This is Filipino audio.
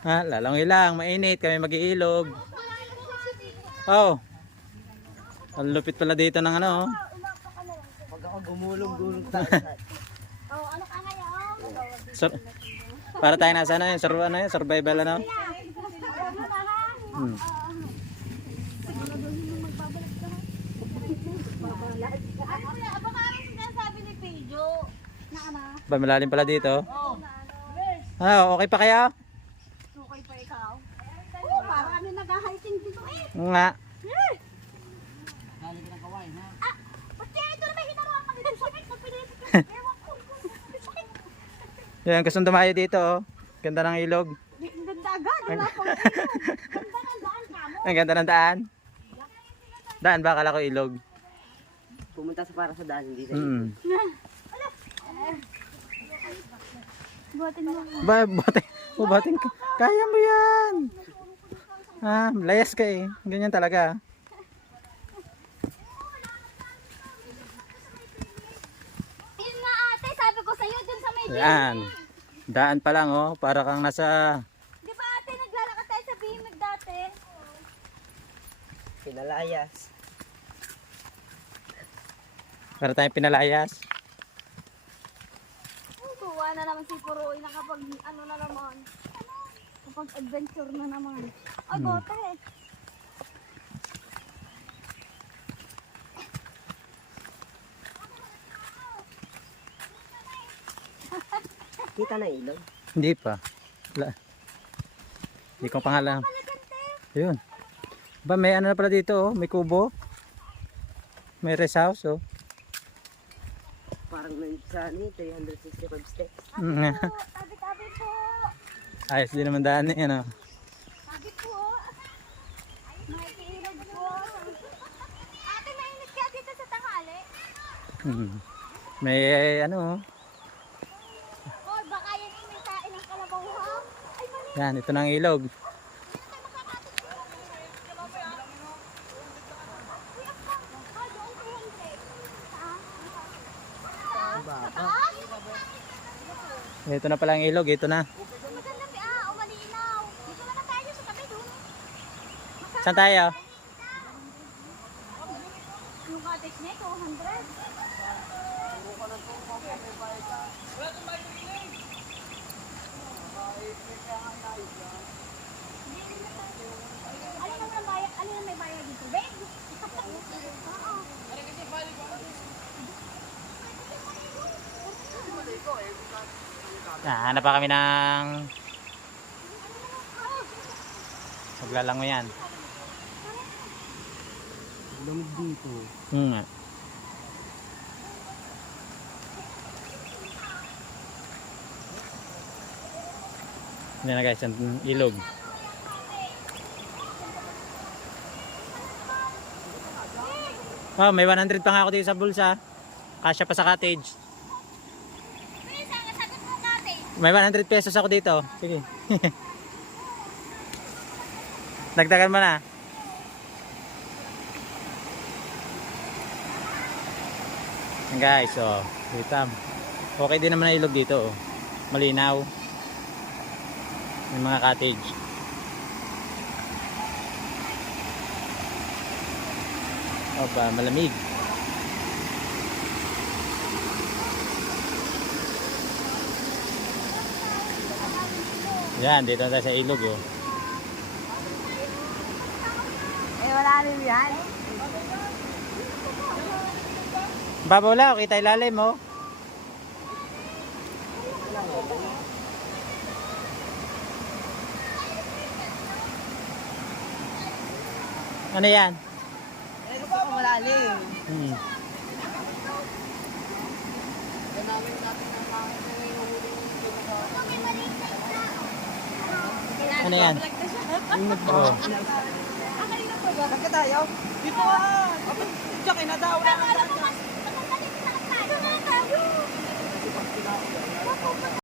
Ha, lalangoy lang, mainit, kami mag-iilog. Oh. Ang lupit pala dito ng ano. Pag ako gumulong-gulong tayo. Oh, ano ka ngayon? So, para tayo nasa ano yun, survival ano. Hmm. Ba, malalim pala dito. Ah, okay pa kaya? Okay pa ikaw? Oo, parang kami nag-hiking dito eh. Nga. Galing ka ng kawain, ha? Ah, pati ito na may hinaruan kami dito. Sakit na pinilit. Ewan ko. Sakit. Yan, gusto dumayo dito oh. Ganda ng ilog. Ang ganda agad. Wala pang ilog. Ganda ng daan ka mo. Ang ganda ng daan. Daan ba? Akala ko ilog. Pumunta sa para sa daan, hindi tayo. Mm. Buhatin mo. Ba, buhatin ka. Kaya mo yan. Ah, layas ka eh. Ganyan talaga. Yun nga ate, sabi ko sa'yo dun sa may Yan. Daan pa lang oh. Para kang nasa... Di ba ate, naglalakad tayo sa Bihimig dati? Pinalayas. Para tayong pinalayas. Tuwa na naman si Puroy na kapag ano na naman. Kapag adventure na naman. Ay, bote. Kita na ilog. Hindi pa. Wala. Hindi ko pangalan. Ayun. Ba, may ano na pala dito oh. May kubo. May rest house oh. Parang sa ano, 365 steps. Mm. Tabi-tabi po. Ayos din naman daan eh ano. Tabi po. May kiilog po. Ate, mainit ka dito sa tanghali. Mm. May ano oh. Hoy, baka yan ay may kain ng kalabaw ha. Ay, mali. Yan, ito na ang ilog. Ito na pala ang ilog, ito na. Maganda o malinaw. Dito na tayo sa tabi doon. Saan tayo? Yung cottage na ito, 100. Alin naman bayad? Alin naman may bayad dito? Babe? Oo. Hanap pa kami ng maglalango yan. Lumig dito. Hmm. Yan na guys, ang ilog. Oh, may 100 pa nga ako dito sa bulsa. Kasya pa sa cottage. Sagot mo cottage. May 100 pesos ako dito. Sige. Dagdagan mo na. Yan guys, oh. Dito. Okay din naman ang ilog dito, oh. Malinaw. May mga cottage. Oh, ba, malamig. Yan, dito na tayo sa ilog, oh. Eh, wala rin yan. Babaw lang, kita ilalim, oh. Ano yan? Eh, gusto ko malalim. Hmm. Ano yan? Oh. Saan ka tayo? Dito ah! Diyan kayo na daw. Wala na.